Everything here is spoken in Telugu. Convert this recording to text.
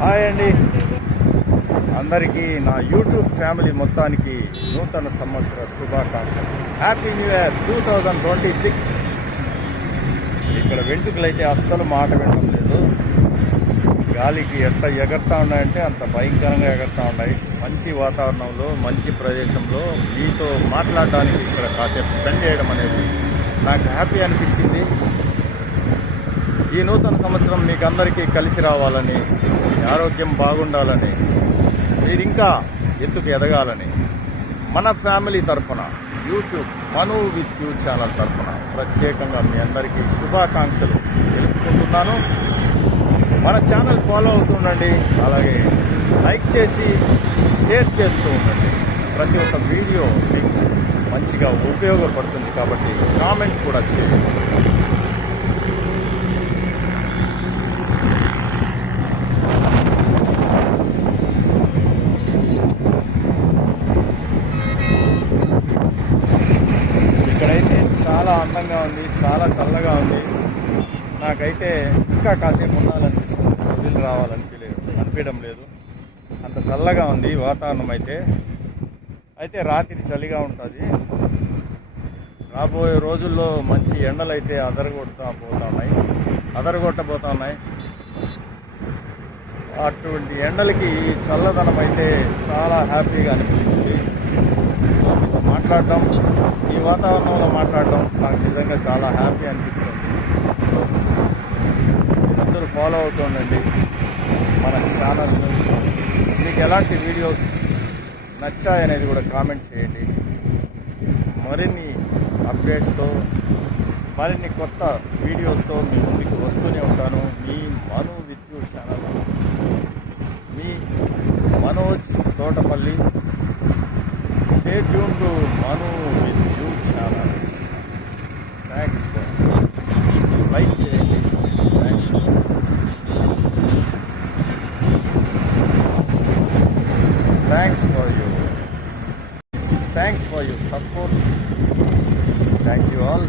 హాయ్ అండి. అందరికీ నా యూట్యూబ్ ఫ్యామిలీ మొత్తానికి నూతన సంవత్సర శుభాకాంక్షలు. Happy new year two thousand twenty six ఇక్కడ వెంట్రుకలైతే అస్సలు మాట వినడం లేదు. గాలికి ఎంత ఎగరుతా ఉన్నాయంటే అంత భయంకరంగా ఎగరుతా ఉన్నాయి. మంచి వాతావరణంలో మంచి ప్రదేశంలో మీతో మాట్లాడడానికి ఇక్కడ కాసేపు స్పెండ్ చేయడం అనేది నాకు హ్యాపీ అనిపించింది. ఈ నూతన సంవత్సరం మీకు అందరికీ కలిసి రావాలని మీ ఆరోగ్యం బాగుండాలని మీరు ఇంకా ఎత్తుకు ఎదగాలని మన ఫ్యామిలీ తరఫున YouTube Manu with you channel తరఫున ప్రత్యేకంగా మీ అందరికీ శుభాకాంక్షలు తెలుపుకుంటున్నాను. మన ఛానల్ ఫాలో అవుతుండండి అలాగే లైక్ చేసి షేర్ చేస్తూ ఉండండి. ప్రతి ఒక్క వీడియో మీకు మంచిగా ఉపయోగపడుతుంది కాబట్టి కామెంట్ కూడా చేయండి. అందంగా ఉంది చాలా చల్లగా ఉంది. నాకైతే ఇంకా కాసేపు ఉండాలనిపిస్తుంది. వదిలి రావాలనిపించలేదు అనిపించడం లేదు. అంత చల్లగా ఉంది వాతావరణం అయితే. అయితే రాత్రి చలిగా ఉంటుంది. రాబోయే రోజుల్లో మంచి ఎండలు అయితే అదరగొడతా పోతున్నాయి. అదరగొట్టబోతున్నాయి. అటువంటి ఎండలకి ఈ చల్లదనం అయితే చాలా హ్యాపీగా అనిపిస్తుంది. సో మాట్లాడటం వాతావరణంలో మాట్లాడడం నాకు నిజంగా చాలా హ్యాపీ అనిపిస్తుంది. అందరూ ఫాలో అవుతుండండి మన ఛానల్ మీకు ఎలాంటి వీడియోస్ నచ్చాయనేది కూడా కామెంట్ చేయండి. మరిన్ని అప్డేట్స్తో మరిన్ని కొత్త వీడియోస్తో మీ ముందుకు వస్తూనే ఉంటాను. మీ Manu with you channel me Manoj Thotapalli. Stay tune to Manu with you channel thanks like చేయండి thanks thanks for you thanks for you support thank you all